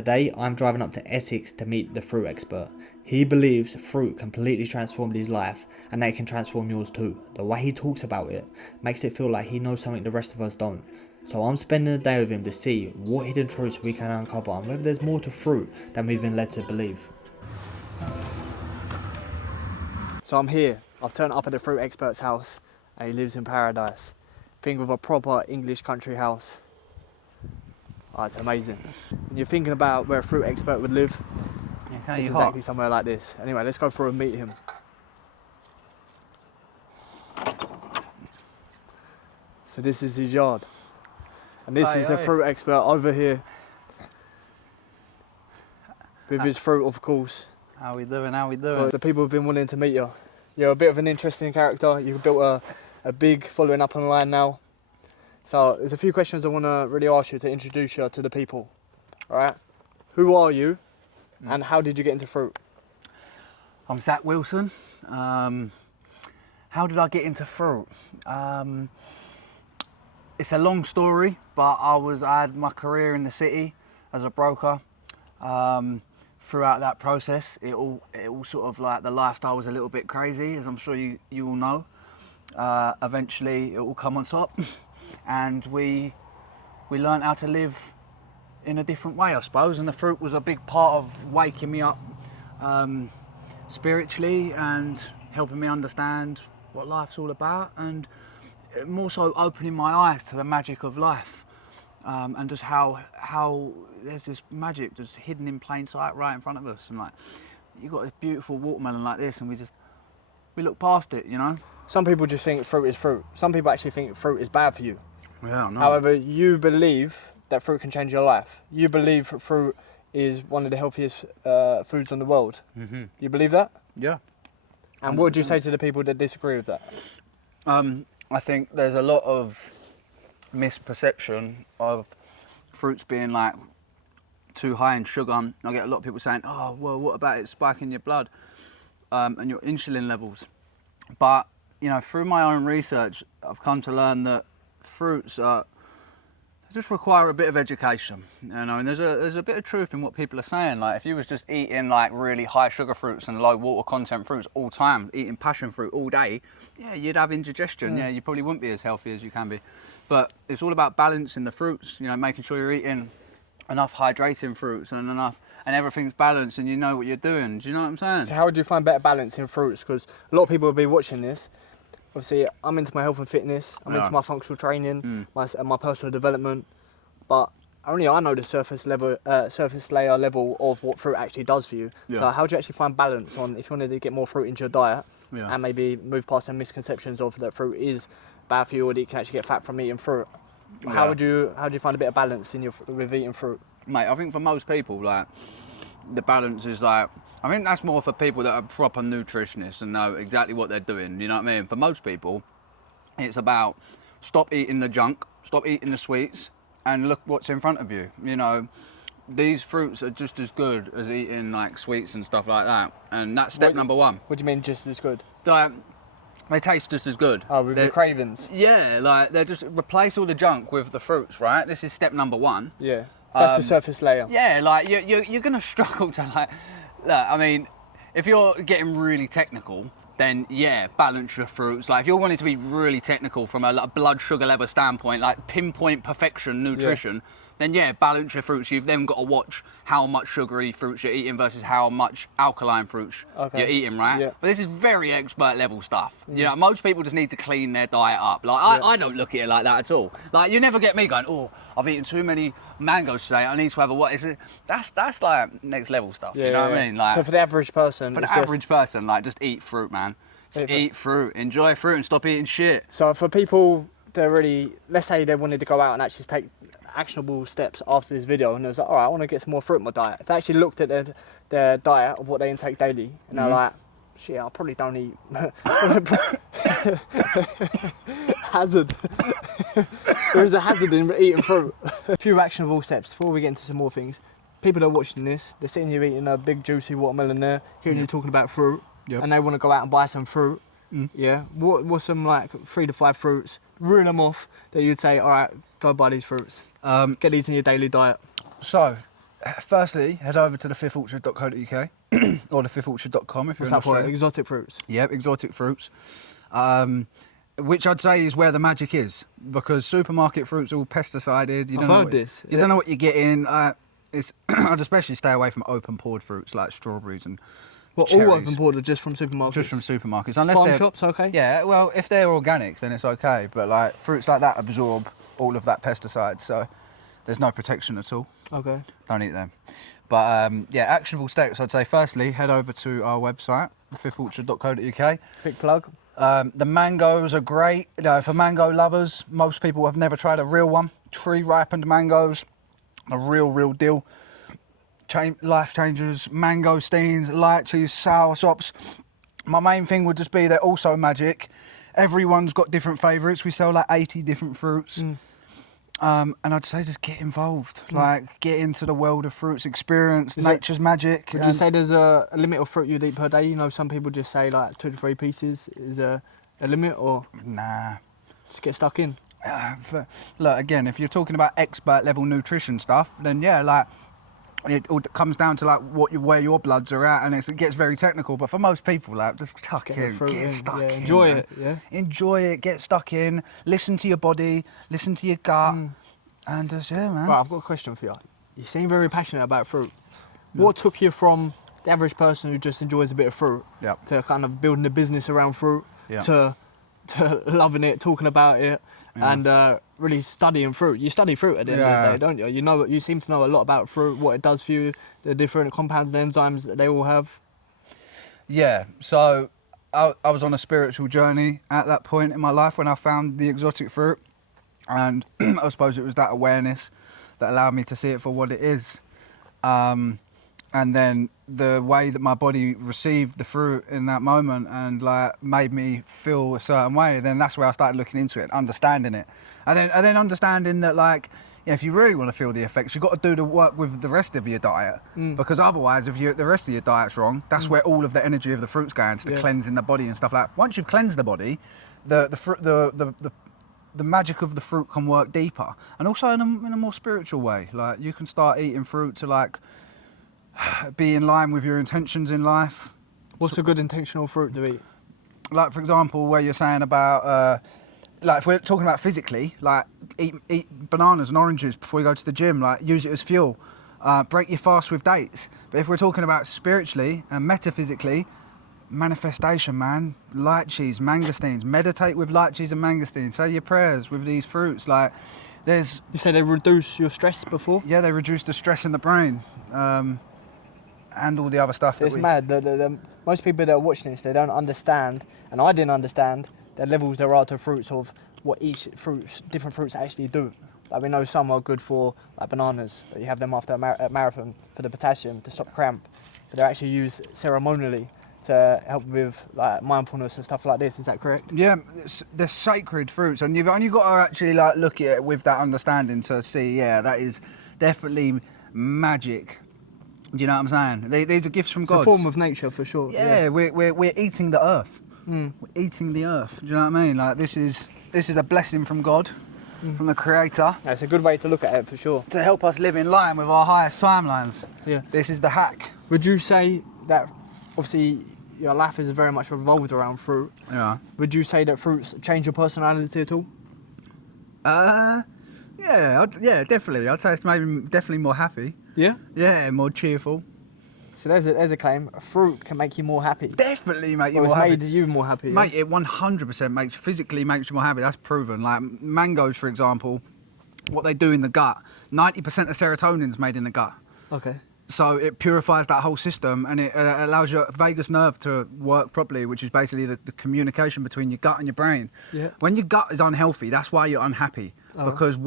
Today, I'm driving up to Essex to meet the fruit expert. He believes fruit completely transformed his life and that it can transform yours too. The way he talks about it makes it feel like he knows something the rest of us don't. So I'm spending the day with him to see what hidden truths we can uncover and whether there's more to fruit than we've been led to believe. So I'm here. I've turned up at the fruit expert's house and he lives in paradise. Think of a proper English country house. Oh, it's amazing. When you're thinking about where a fruit expert would live, it's exactly somewhere like this. Anyway, let's go through and meet him. So this is his yard. And this is the fruit expert over here. With his fruit, of course. How we doing, how we doing? The people have been wanting to meet you. You're a bit of an interesting character. You've built a big following up online now. So there's a few questions I want to really ask you to introduce you to the people. All right? Who are you and how did you get into fruit? I'm Zach Wilson. How did I get into fruit? It's a long story, but I had my career in the city as a broker. Throughout that process, it all sort of like the lifestyle was a little bit crazy, as I'm sure you all know. Eventually, it will come on top. And we learned how to live in a different way, I suppose, and the fruit was a big part of waking me up spiritually and helping me understand what life's all about, and more so opening my eyes to the magic of life, and just how there's this magic just hidden in plain sight right in front of us. And like, you've got this beautiful watermelon like this and we look past it, you know. Some people just think fruit is fruit. Some people actually think fruit is bad for you. Yeah, I know. However, you believe that fruit can change your life. You believe that fruit is one of the healthiest foods in the world. Mm-hmm. You believe that? Yeah. And what would you say to the people that disagree with that? I think there's a lot of misperception of fruits being like too high in sugar. I get a lot of people saying, oh, well, what about it spiking your blood and your insulin levels? But you know, through my own research, I've come to learn that fruits just require a bit of education, you know, and there's a bit of truth in what people are saying. Like, if you was just eating like really high sugar fruits and low water content fruits all time, eating passion fruit all day, yeah, you'd have indigestion. Yeah, you probably wouldn't be as healthy as you can be. But it's all about balancing the fruits, you know, making sure you're eating enough hydrating fruits and everything's balanced and you know what you're doing. Do you know what I'm saying? So how would you find better balance in fruits? Because a lot of people will be watching this. Obviously, I'm into my health and fitness, I'm into my functional training, my personal development, but only I know the surface layer level of what fruit actually does for you. Yeah. So how do you actually find balance on, if you wanted to get more fruit into your diet, and maybe move past some misconceptions of that fruit is bad for you or that you can actually get fat from eating fruit? Yeah. How do you find a bit of balance with eating fruit? Mate, I think for most people, like, the balance is like, I think that's more for people that are proper nutritionists and know exactly what they're doing, you know what I mean? For most people, it's about stop eating the junk, stop eating the sweets, and look what's in front of you. You know, these fruits are just as good as eating like sweets and stuff like that, and that's step number one. What do you mean just as good? Like, they taste just as good. Oh, with the cravings? Yeah, like, they're just replace all the junk with the fruits, right? This is step number one. Yeah, that's the surface layer. Yeah, like, you're gonna struggle to like, look, I mean, if you're getting really technical, then yeah, balance your fruits. Like, if you're wanting to be really technical from a blood sugar level standpoint, like pinpoint perfection nutrition, then yeah, balance your fruits. You've then got to watch how much sugary fruits you're eating versus how much alkaline fruits you're eating, right? Yeah. But this is very expert level stuff. You know, most people just need to clean their diet up. Like, I don't look at it like that at all. Like, you never get me going, oh, I've eaten too many mangoes today, I need to have a what is it? That's like next level stuff, you know what I mean? Like, so for the average person, like, just eat fruit, man. Just eat fruit, enjoy fruit, and stop eating shit. So for people that really, let's say they wanted to go out and actually take actionable steps after this video, and it was like, all right, I want to get some more fruit in my diet. If they actually looked at their diet of what they intake daily, and they're like, shit, I probably don't eat hazard. There is a hazard in eating fruit. A few actionable steps before we get into some more things. People that are watching this, they're sitting here eating a big juicy watermelon there, hearing you talking about fruit, and they want to go out and buy some fruit. Yeah, what's some like 3 to 5 fruits, reel them off, that you'd say, all right, go buy these fruits, get these in your daily diet? So Firstly, head over to thefifthorchard.co.uk or thefifthorchard.com if you're What's in that for? Australia. Exotic fruits. Yep, exotic fruits. Which I'd say is where the magic is, because supermarket fruits are all pesticided. You I've don't know heard what, this, You yeah. don't know what you're getting. I'd especially stay away from open poured fruits like strawberries and Well, cherries. all open poured are just from supermarkets. Just from supermarkets, unless Farm they're shops, okay. Yeah, well, if they're organic, then it's okay. But like fruits like that absorb all of that pesticide, so there's no protection at all. Okay. Don't eat them. But yeah, actionable steps. I'd say firstly, head over to our website, thefifthorchard.co.uk. Quick plug. The mangoes are great. For mango lovers, most people have never tried a real one. Tree ripened mangoes, a real deal. Life changers, mangosteens, lychees, sour sops. My main thing would just be they're also magic. Everyone's got different favourites. We sell like 80 different fruits. And I'd say just get involved, like get into the world of fruits, experience nature's magic. Would you say there's a limit of fruit you'd eat per day? You know, some people just say like 2 to 3 pieces is a limit, or Nah. just get stuck in. Look, again, if you're talking about expert level nutrition stuff, then yeah, like it all comes down to like where your bloods are at, and it gets very technical. But for most people, like just tuck get in, the fruit get in. stuck Yeah, in, enjoy man. it, yeah. Enjoy it, get stuck in, listen to your body, listen to your gut, and just yeah, man. Right, I've got a question for you. You seem very passionate about fruit. What took you from the average person who just enjoys a bit of fruit Yep. to kind of building a business around fruit Yeah. to loving it, talking about it, and really studying fruit? You study fruit at the end of the day, don't you? You know, you seem to know a lot about fruit, what it does for you, the different compounds and enzymes that they all have. Yeah, so I was on a spiritual journey at that point in my life when I found the exotic fruit, and I suppose it was that awareness that allowed me to see it for what it is. And then the way that my body received the fruit in that moment and like made me feel a certain way, then that's where I started looking into it, understanding it, and then understanding that like, you know, if you really want to feel the effects, you've got to do the work with the rest of your diet, because otherwise, if the rest of your diet's wrong, that's where all of the energy of the fruit's going to cleansing the body and stuff like that. Once you've cleansed the body, the magic of the fruit can work deeper, and also in a more spiritual way. Like you can start eating fruit to like be in line with your intentions in life. What's a good intentional fruit to eat? Like for example, where you're saying about like if we're talking about physically, like eat bananas and oranges before you go to the gym, like use it as fuel. Break your fast with dates. But if we're talking about spiritually and metaphysically, manifestation, man. Lychees, mangosteens. Meditate with lychees and mangosteens. Say your prayers with these fruits. Like there's You said they reduce your stress before? yeah, they reduce the stress in the brain. And all the other stuff that It's mad. Most people that are watching this, they don't understand, and I didn't understand the levels there are to fruits of what different fruits actually do. Like we know some are good for like bananas, but you have them after a marathon for the potassium to stop cramp. But they're actually used ceremonially to help with like mindfulness and stuff like this. Is that correct? Yeah, they're sacred fruits, and you've only got to actually like look at it with that understanding to see, yeah, that is definitely magic. You know what I'm saying? These are gifts from God. It's a form of nature for sure. Yeah, we're eating the earth. We're eating the earth. Do you know what I mean? Like this is a blessing from God, from the Creator. That's a good way to look at it for sure. To help us live in line with our highest timelines. Yeah. This is the hack. Would you say that obviously your life is very much revolved around fruit? Yeah. Would you say that fruits change your personality at all? Yeah, definitely. I'd say it's definitely more happy. Yeah. Yeah, more cheerful. So there's a claim. Fruit can make you more happy. Definitely make you Well, more it's happy. made you more happy. Yeah? Mate, it 100% physically makes you more happy. That's proven. Like mangoes, for example, what they do in the gut, 90% of serotonin's made in the gut. Okay. So it purifies that whole system, and it allows your vagus nerve to work properly, which is basically the communication between your gut and your brain. Yeah. When your gut is unhealthy, that's why you're unhappy. Because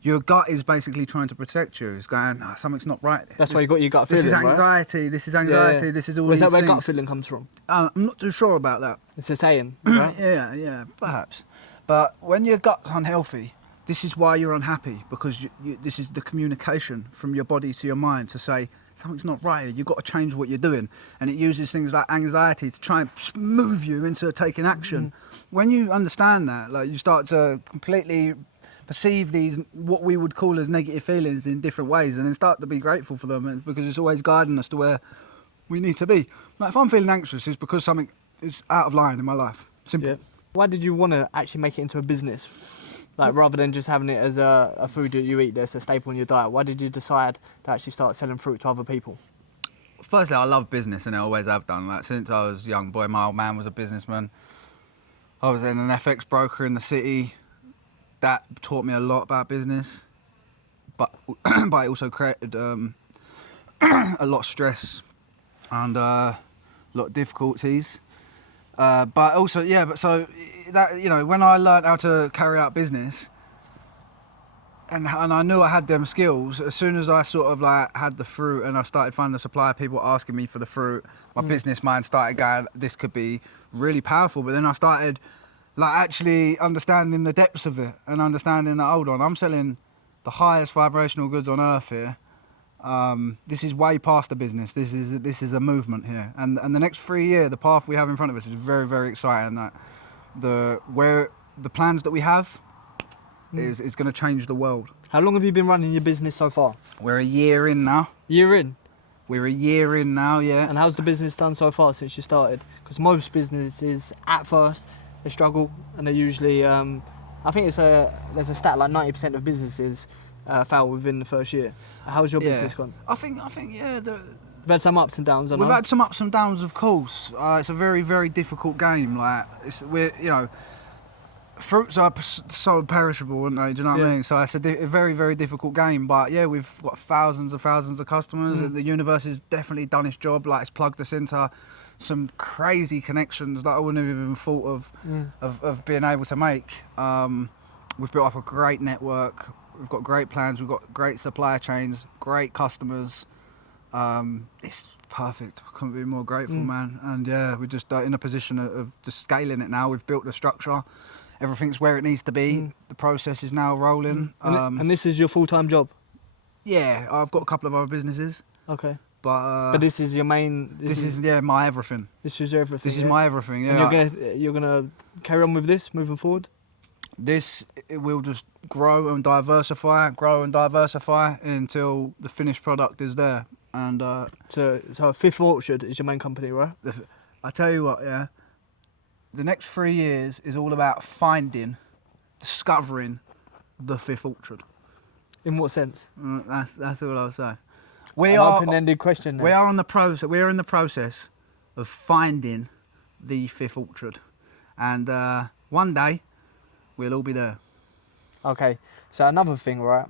your gut is basically trying to protect you. It's going, something's not right. That's why you got your gut feeling. This is right? anxiety. This is anxiety. Yeah. This is all Well, these is that where things. gut feeling comes from? I'm not too sure about that. It's a saying, right? Yeah, perhaps. But when your gut's unhealthy, this is why you're unhappy, because this is the communication from your body to your mind to say something's not right here. You've got to change what you're doing, and it uses things like anxiety to try and move you into taking action. When you understand that, like you start to completely perceive these, what we would call as negative feelings in different ways, and then start to be grateful for them, and because it's always guiding us to where we need to be. Like if I'm feeling anxious, it's because something is out of line in my life. Simple. Yeah. Why did you want to actually make it into a business? Like rather than just having it as a food that you eat that's a staple in your diet, why did you decide to actually start selling fruit to other people? Firstly, I love business and I always have done. Like since I was a young boy, my old man was a businessman. I was in an FX broker in the city. That taught me a lot about business, but but it also created a lot of stress and a lot of difficulties. But also, yeah, but so that, you know, when I learned how to carry out business and I knew I had them skills, as soon as I sort of like had the fruit and I started finding the supply, people asking me for the fruit, my business mind started going, this could be really powerful. But then I started like actually understanding the depths of it and understanding that, hold on, I'm selling the highest vibrational goods on earth here. This is way past the business. This is a movement here, and the next 3 years, the path we have in front of us is very, very exciting. That the plans that we have is going to change the world. How long have you been running your business so far? We're a year in now. Year in. We're a year in now, yeah. And how's the business done so far since you started? Because most businesses at first they struggle, and they usually I think there's a stat like 90% of businesses fail within the first year. How's your business gone? I think yeah. We've had some ups and downs. We've had some ups and downs, of course. It's a very, very difficult game. Like fruits are so perishable, aren't they? Do you know what I mean? So it's a very, very difficult game. But yeah, we've got thousands of customers. The universe has definitely done its job. Like it's plugged us into some crazy connections that I wouldn't have even thought of being able to make. We've built up a great network. We've got great plans. We've got great supply chains, great customers. It's perfect. I couldn't be more grateful, man. And yeah, we're just in a position of just scaling it now. We've built the structure. Everything's where it needs to be. The process is now rolling. And this is your full-time job? Yeah, I've got a couple of other businesses. Okay. But this is your main. This is my everything. This is your everything. This is my everything. Yeah. And you're gonna carry on with this moving forward. It will just grow and diversify until the finished product is there. And so Fifth Orchard is your main company, right? I tell you what, yeah. The next 3 years is all about discovering the Fifth Orchard. In what sense? That's all I'll say. Open-ended question. Now. We are in the process of finding the Fifth Orchard, and one day we'll all be there. Okay. So another thing, right?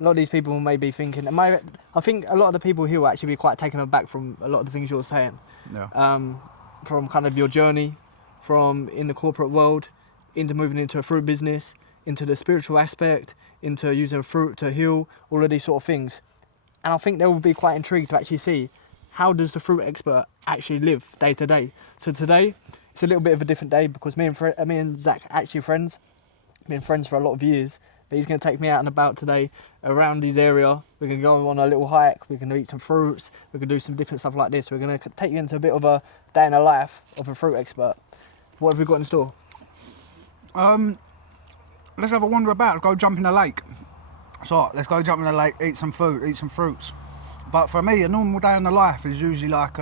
A lot of these people may be thinking. I think a lot of the people here will actually be quite taken aback from a lot of the things you're saying. Yeah. From kind of your journey, from in the corporate world, into moving into a fruit business, into the spiritual aspect, into using fruit to heal, all of these sort of things. And I think they will be quite intrigued to actually see how does the fruit expert actually live day to day. So today, it's a little bit of a different day because me and Zach are actually friends. Been friends for a lot of years. But he's going to take me out and about today around his area. We're going to go on a little hike. We're going to eat some fruits. We're going to do some different stuff like this. We're going to take you into a bit of a day in the life of a fruit expert. What have we got in store? Let's have a wander about. Go jump in the lake. So let's go jump in the lake, eat some food, eat some fruits. But for me, a normal day in the life is usually like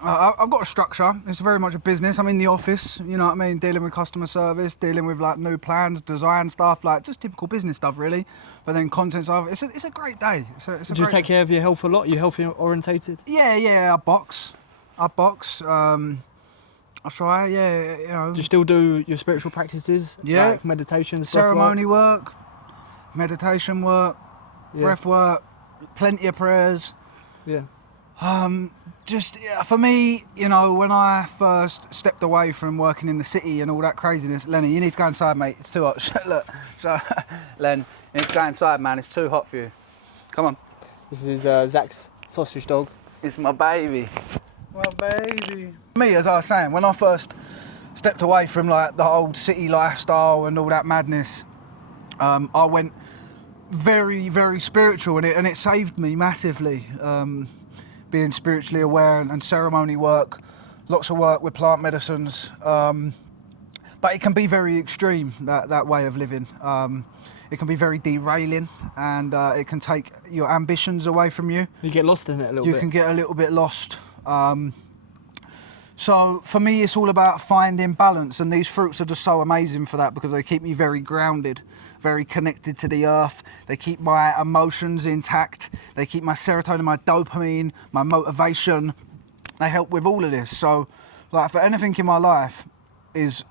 I've got a structure. It's very much a business. I'm in the office, you know what I mean, dealing with customer service, dealing with like new plans, design stuff, like just typical business stuff really. But then content stuff. It's a great day. Do you take care of your health a lot? Are you health orientated? Yeah. I box. I try. Yeah, you know. Do you still do your spiritual practices? Yeah. Like meditation, ceremony work, meditation work, breath work, plenty of prayers. Yeah. For me, you know, when I first stepped away from working in the city and all that craziness, Lenny, you need to go inside, mate. It's too hot. Look, Len, you need to go inside, man. It's too hot for you. Come on. This is Zach's sausage dog. It's my baby. My baby. Me, as I was saying, when I first stepped away from like the old city lifestyle and all that madness, I went very, very spiritual, and it saved me massively. Being spiritually aware and ceremony work, lots of work with plant medicines. but it can be very extreme, that way of living. It can be very derailing, and it can take your ambitions away from you. You get lost in it a little bit. You can get a little bit lost. So for me, it's all about finding balance, and these fruits are just so amazing for that, because they keep me very grounded, very connected to the earth. They keep my emotions intact. They keep my serotonin, my dopamine, my motivation. They help with all of this. So, like, for anything in my life, is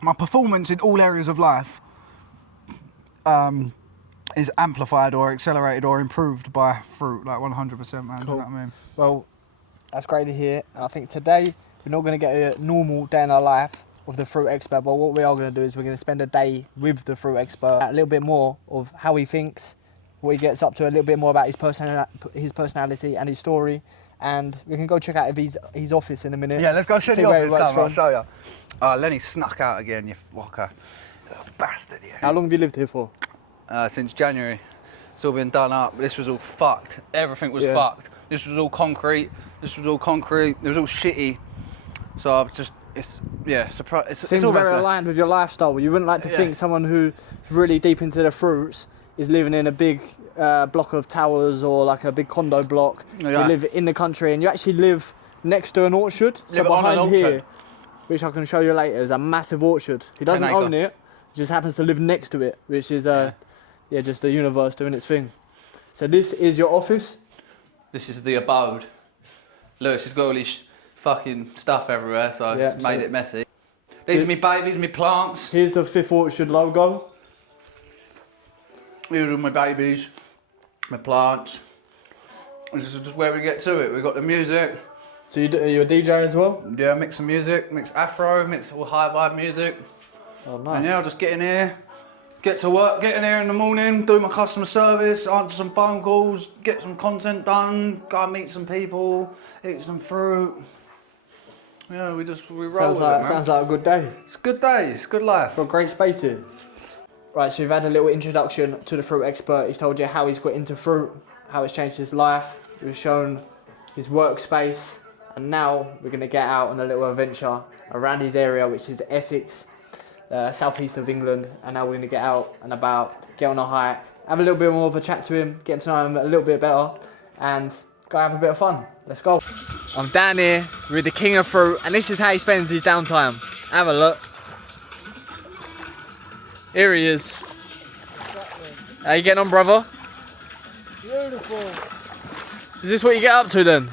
my performance in all areas of life is amplified or accelerated or improved by fruit, like 100%, man. Cool. Do you know what I mean? Well, that's great to hear. And I think today we're not going to get a normal day in our life of the fruit expert, but what we are going to do is we're going to spend a day with the fruit expert, a little bit more of how he thinks, what he gets up to, a little bit more about his personality and his story, and we can go check out his office in a minute. Yeah, let's go show see the where he office. works Come, I'll from. show you. Oh, Lenny snuck out again, you fucker. Little bastard, yeah. How long have you lived here for? Since January. It's all been done up. This was all fucked. Everything was Yeah. fucked. This was all concrete. This was all concrete. It was all shitty. So I've just, surprised. It's Seems almost very aligned with your lifestyle. You wouldn't like to think someone who's really deep into the fruits is living in a big block of towers or like a big condo block. Yeah. You live in the country and you actually live next to an orchard. So Live on an behind here, orchard. which I can show you later, is a massive orchard. He doesn't 10 acre. own it, he just happens to live next to it, which is just the universe doing its thing. So this is your office. This is the abode. Lewis has got all his fucking stuff everywhere, so Yeah, made so- it messy. These are me babies, me plants. Here's the Fifth Orchard logo. These are my babies, my plants. This is just where we get to it. We've got the music. So you're a DJ as well? Yeah, mix some music, mix afro, mix all high vibe music. Oh, And nice. yeah, I'll just get in here, get to work, get in here in the morning, do my customer service, answer some phone calls, get some content done, go and meet some people, eat some fruit. Yeah, we roll Sounds with like, it, man. sounds like a good day. It's a good day, it's a good life. Got great space here. Right, so we've had a little introduction to the fruit expert. He's told you how he's got into fruit, how it's changed his life. We've shown his workspace, and now we're going to get out on a little adventure around his area, which is Essex, southeast of England. And now we're going to get out and about, get on a hike, have a little bit more of a chat to him, get to know him a little bit better, and go have a bit of fun. Let's go. I'm down here with the king of fruit, and this is how he spends his downtime. Have a look. Here he is. How you getting on, brother? Beautiful. Is this what you get up to then?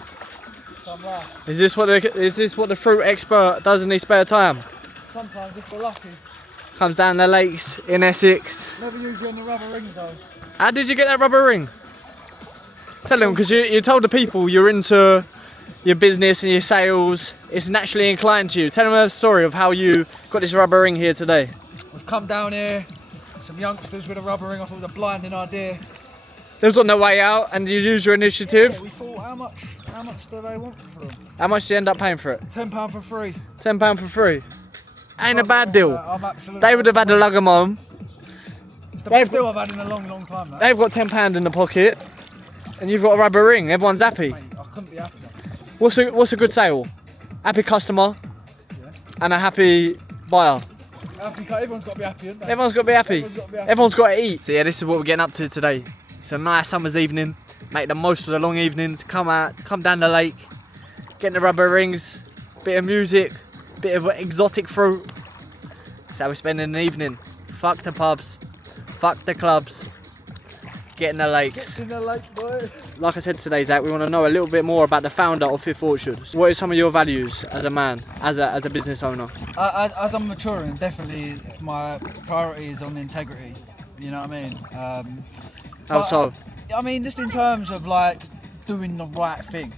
Somewhere. Is this what the fruit expert does in his spare time? Sometimes if we're lucky. Comes down the lakes in Essex. Never usually on the rubber rings though. How did you get that rubber ring? Tell him, because you told the people you're into your business and your sales. It's naturally inclined to you. Tell them a story of how you got this rubber ring here today. We've come down here, some youngsters with a rubber ring. I thought it was a blinding idea. They was on their way out and you used your initiative. Yeah, we thought, how much do they want for them? How much did you end up paying for it? £10 for free. £10 for free. Ain't a bad deal. I'm absolutely. They would have had to lug them home. It's the best deal I've had in a long, long time. That. They've got £10 in the pocket, and you've got a rubber ring. Everyone's happy. Mate, I couldn't be happier. What's a good sale? Happy customer Yeah. and a happy buyer. Everyone's got to be happy, haven't they? Everyone's got to be happy. Everyone's got to be happy. Everyone's got to eat. So yeah, this is what we're getting up to today. It's a nice summer's evening. Make the most of the long evenings. Come out, come down the lake, get the rubber rings, bit of music, bit of exotic fruit. That's how we're spending the evening. Fuck the pubs, fuck the clubs, get in the lakes. Get in the lake, boy. Like I said today, Zach, we want to know a little bit more about the founder of Fifth Orchard. What are some of your values as a man, as a business owner? As I'm maturing, definitely my priority is on integrity. You know what I mean? How so? I mean, just in terms of like doing the right thing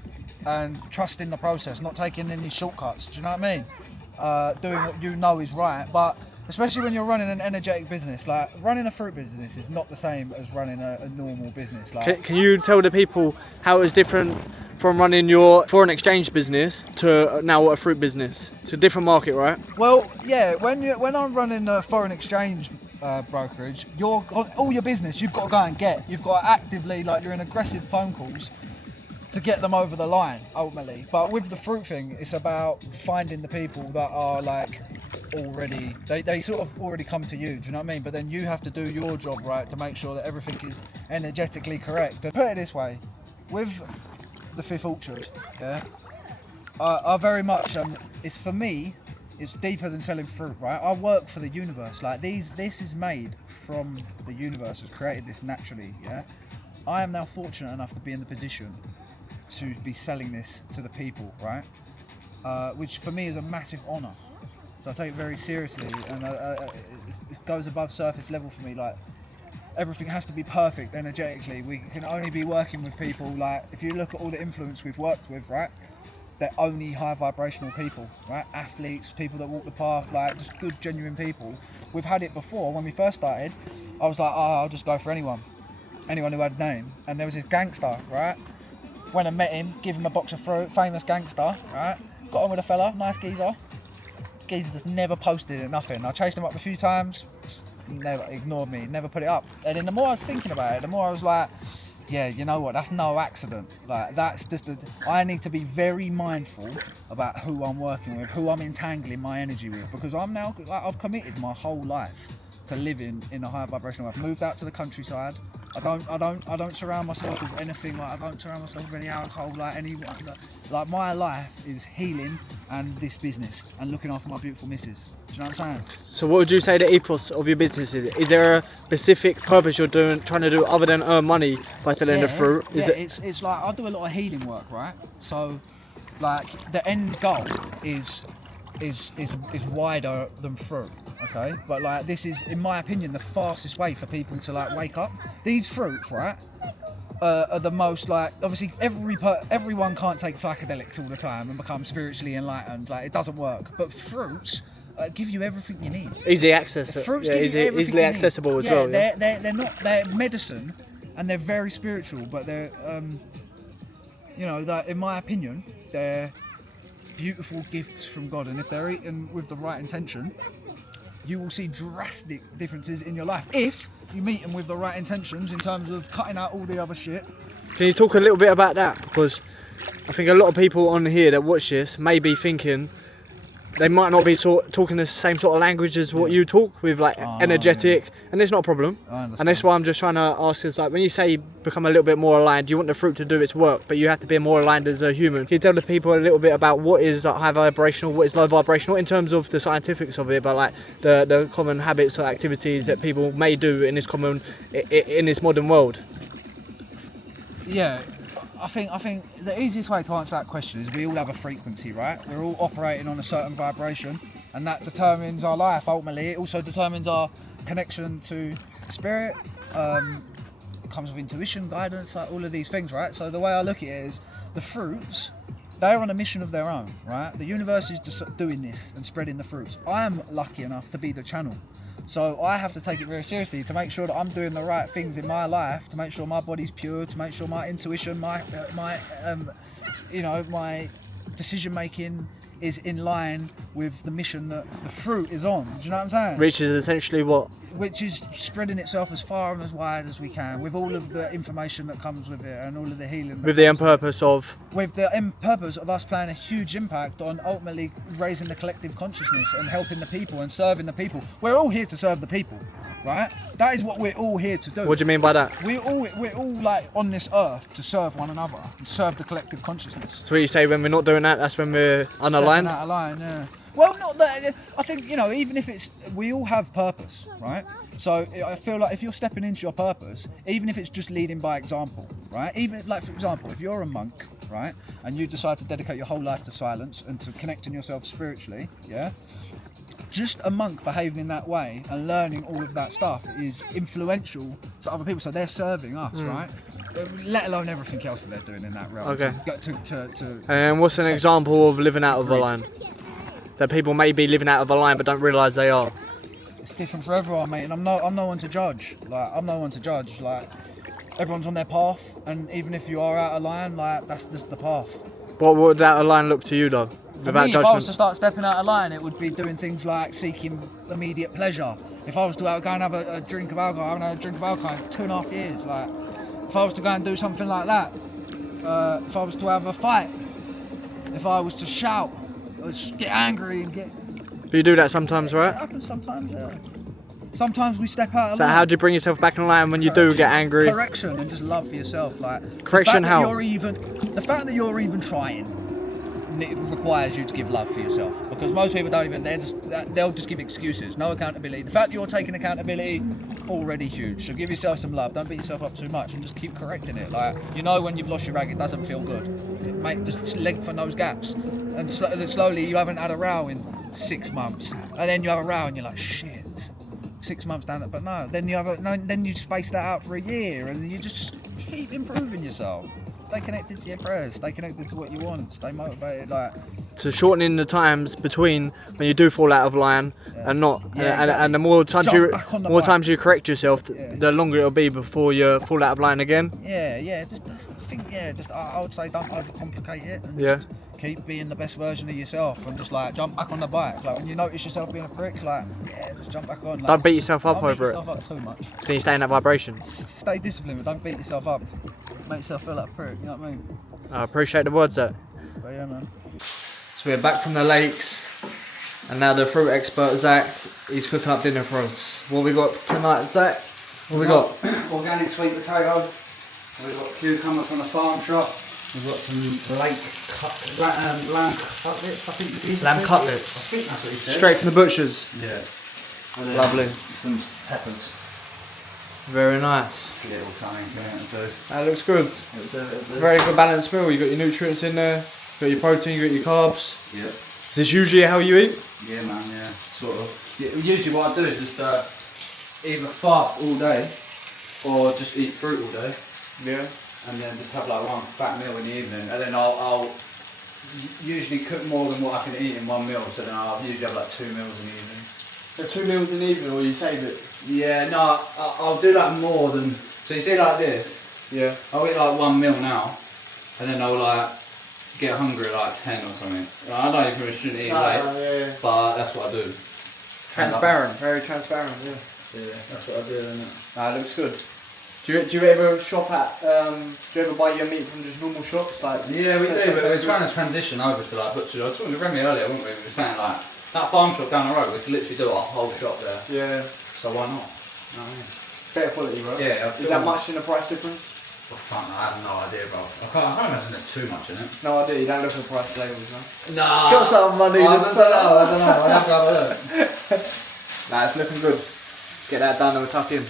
and trusting the process, not taking any shortcuts. Do you know what I mean? Doing what you know is right, but especially when you're running an energetic business, like running a fruit business is not the same as running a normal business. Like, Can you tell the people how it was different from running your foreign exchange business to now a fruit business? It's a different market, right? well, yeah, when I'm running a foreign exchange brokerage, you're on all your business. You've got to go and get. You've got to actively, like, you're in aggressive phone calls to get them over the line ultimately. But with the fruit thing, it's about finding the people that are like already, they sort of already come to you, do you know what I mean? But then you have to do your job right to make sure that everything is energetically correct. And put it this way, with the Fifth Orchard, yeah, I very much, it's for me, it's deeper than selling fruit, right? I work for the universe. Like this is made from the universe, has created this naturally, yeah? I am now fortunate enough to be in the position to be selling this to the people, right? Which for me is a massive honour. So I take it very seriously, and it goes above surface level for me. Like, everything has to be perfect energetically. We can only be working with people, like, if you look at all the influence we've worked with, right? They're only high vibrational people, right? Athletes, people that walk the path, like just good, genuine people. We've had it before. When we first started, I was like, I'll just go for anyone who had a name. And there was this gangster, right? Went and met him, give him a box of fruit, famous gangster, right? Got on with a fella, nice geezer. Geezer just never posted it, nothing. I chased him up a few times, just never ignored me, never put it up. And then the more I was thinking about it, the more I was like, yeah, you know what, that's no accident. Like, that's just I need to be very mindful about who I'm working with, who I'm entangling my energy with, because I'm now, like, I've committed my whole life to living in a high vibrational way. I've moved out to the countryside. I don't surround myself with anything, like, I don't surround myself with any alcohol, like my life is healing and this business and looking after my beautiful missus. Do you know what I'm saying? So what would you say the ethos of your business is? Is there a specific purpose you're trying to do other than earn money by selling the fruit? It's like, I do a lot of healing work, right? So, like, the end goal is wider than fruit, okay? But, like, this is, in my opinion, the fastest way for people to, like, wake up. These fruits, right, are the most, like, obviously everyone can't take psychedelics all the time and become spiritually enlightened. Like, it doesn't work. But fruits give you everything you need. Easy access. Fruits yeah, give you everything easily you need. accessible as well. Yeah, they're medicine, and they're very spiritual. But they're, in my opinion, they're beautiful gifts from God. And if they're eaten with the right intention, you will see drastic differences in your life if you meet them with the right intentions in terms of cutting out all the other shit. Can you talk a little bit about that? Because I think a lot of people on here that watch this may be thinking they might not be talking the same sort of language as what you talk with, like energetic, and it's not a problem. And that's why I'm just trying to ask is, like, when you say become a little bit more aligned, you want the fruit to do its work, but you have to be more aligned as a human. Can you tell the people a little bit about what is high vibrational, what is low vibrational, in terms of the scientifics of it, but like the common habits or activities that people may do in this modern world? Yeah. I think the easiest way to answer that question is we all have a frequency, right? We're all operating on a certain vibration, and that determines our life ultimately. It also determines our connection to spirit, comes with intuition, guidance, like all of these things, right? So the way I look at it is the fruits, they're on a mission of their own, right? The universe is just doing this and spreading the fruits. I am lucky enough to be the channel. So I have to take it very seriously to make sure that I'm doing the right things in my life, to make sure my body's pure, to make sure my intuition, my decision making is in line with the mission that the fruit is on. Do you know what I'm saying? Which is essentially what? Which is spreading itself as far and as wide as we can, with all of the information that comes with it and all of the healing. With the end purpose of? With the end purpose of us playing a huge impact on ultimately raising the collective consciousness and helping the people and serving the people. We're all here to serve the people, right? That is what we're all here to do. What do you mean by that? We're all like on this earth to serve one another and serve the collective consciousness. So what you say, when we're not doing that, that's when we're unaligned? Stepping out of line, yeah. Well, not that. I think, even if we all have purpose, right? So I feel like if you're stepping into your purpose, even if it's just leading by example, right? Even like, for example, if you're a monk, right, and you decide to dedicate your whole life to silence and to connecting yourself spiritually, yeah, just a monk behaving in that way and learning all of that stuff is influential to other people. So they're serving us, right? Let alone everything else that they're doing in that realm. Okay. And what's an example of living out of a line? That people may be living out of a line but don't realise they are. It's different for everyone, mate, and I'm no one to judge. Like, everyone's on their path, and even if you are out of line, like, that's just the path. What would that line look to you, though? Without me, judgment? if I was to start stepping out of line, it would be doing things like seeking immediate pleasure. If I was to go and have a drink of alcohol, I haven't had a drink of alcohol in 2.5 years. Like, if I was to go and do something like that, if I was to have a fight, if I was to shout, or just get angry and But you do that sometimes, right? It happens sometimes, yeah. Sometimes we step out of So line. how do you bring yourself back in line when you do get angry? Correction and just love for yourself. Like Correction the fact how? The fact that you're even trying requires you to give love for yourself, because most people don't even. They'll just give excuses, no accountability. The fact that you're taking accountability, already huge. So give yourself some love. Don't beat yourself up too much, and just keep correcting it. Like, you know, when you've lost your rag, it doesn't feel good. Mate, just lengthen those gaps, and slowly you haven't had a row in 6 months, and then you have a row, and you're like, shit. 6 months down it, but no. Then you space that out for a year, and you just keep improving yourself. Stay connected to your prayers. Stay connected to what you want. Stay motivated. Like, So shortening the times between when you do fall out of line and not, Yeah, and the more times Jump back on the bike. times you correct yourself, the longer it'll be before you fall out of line again. yeah. I would say don't overcomplicate it. And Yeah. just keep being the best version of yourself, and just like jump back on the bike. Like when you notice yourself being a prick, like just jump back on. Like, Don't beat yourself up don't beat over yourself up too much. it. So you stay in that vibration. Stay disciplined, but don't beat yourself up. Make yourself feel like a prick. You know what I mean? I appreciate the words there. But yeah, man. So we're back from the lakes, and now the fruit expert Zach, he's cooking up dinner for us. What we got tonight, Zach? What we got? Organic sweet potato. We've got cucumber from the farm shop. We've got some lamb cutlets, I think it is. Lamb I cutlets. think that's what he said. Straight from the butchers. Yeah. And then Lovely. Some peppers. Very nice. Just a little something going to do. That looks good. It'll do. Very good balanced meal. You got your nutrients in there. You got your protein. You got your carbs. Yeah. Is this usually how you eat? Yeah, man. Yeah. Sort of. Usually, what I do is just either fast all day, or just eat fruit all day. Yeah. And then just have like one fat meal in the evening, and then I'll usually cook more than what I can eat in one meal. So then I'll usually have like 2 meals in the evening. So 2 meals in the evening, or you save it? Yeah, no, I'll do like more than. So you see like this, Yeah. I'll eat like 1 meal now, and then I'll like get hungry at like 10 or something. I know you probably shouldn't eat late, yeah. but that's what I do. Transparent, very transparent. Yeah. Yeah, that's what I do. Isn't it? It looks good. Do you ever shop at? Do you ever buy your meat from just normal shops like? Yeah, we do, but we're trying to transition over to like butchers. I was talking to Remy earlier, weren't we? We were saying like that farm shop down the road, we could literally do our whole shop there. Yeah. So why not? You know what I mean? Better quality, right? Yeah. Is that much in the price difference? Oh, fuck, no, I have no idea, bro. I can't imagine there's too much in it. No idea. You don't look at price labels, man. Nah. Got some money. I don't know. I have to have a look. Nah, it's looking good. Get that done and we'll tuck in.